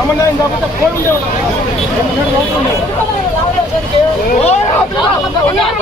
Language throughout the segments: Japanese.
అమన్నా ఇంకా ఫోన్ ఉండేవాడు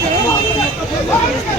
分かるか?